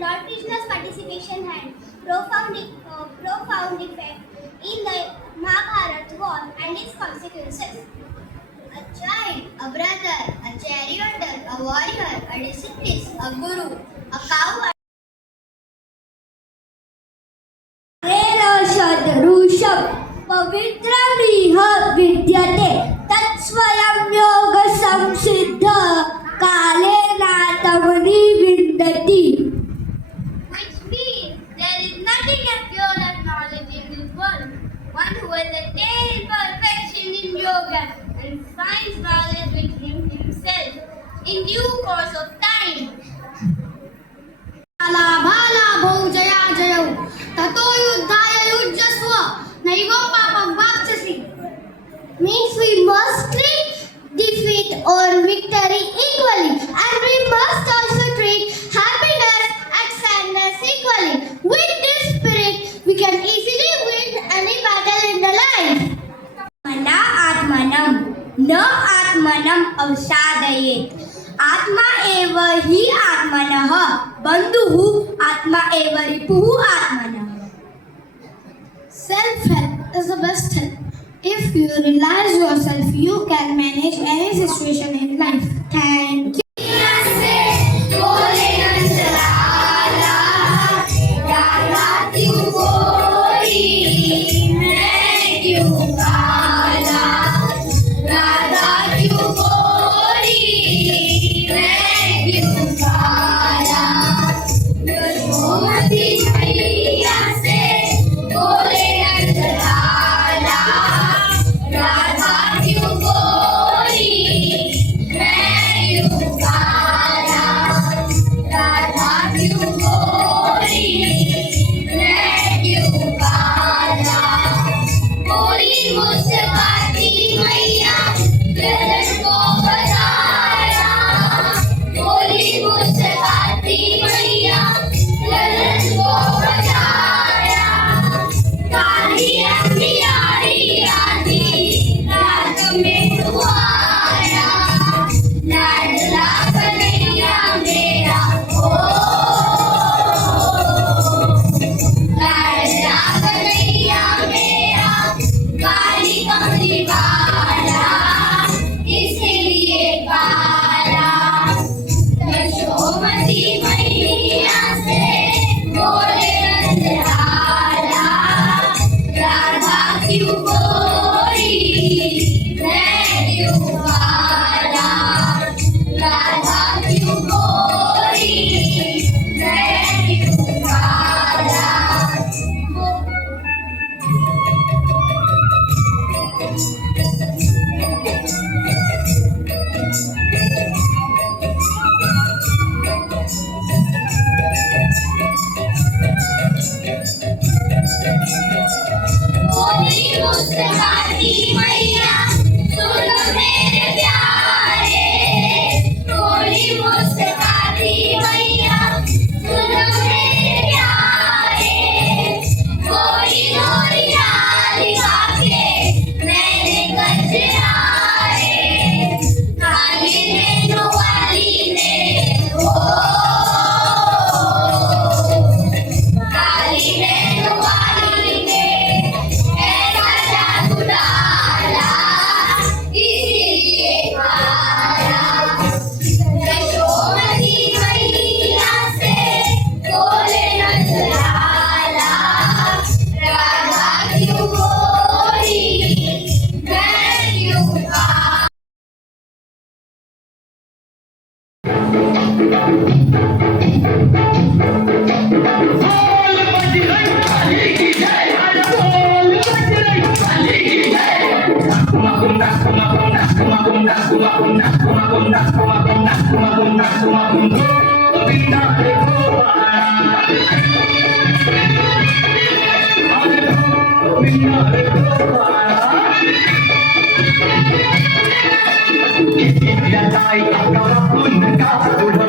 Lord Krishna's participation had profound effect in the Mahabharata war and its consequences. A child, a brother, a charioteer, a warrior, a disciple, a guru, a cow. Rishabh पवित्रमिह विद्यते तत्स्वयं योग संसिद्ध कालेनातमनि विन्दति. Which means there is nothing as pure as knowledge in this world. One who has attained perfection in yoga and finds knowledge within himself in due course of time. Bhala bhau jaya jayau tato yuddhaya yujjasva naivo papam vakshasi. Means we must treat defeat or victory equally, and we must also treat happiness and sadness equally. With this spirit, we can easily win any battle in the life. Mana atmanam न आत्मनम अवसादयेत्. आत्मा एव हि आत्मनः बन्धुः आत्मा एव रिपुः आत्मनः. Self-help is the best help. If you realize yourself, you can manage any situation in life. Thank you. Dia tahu kau pun kau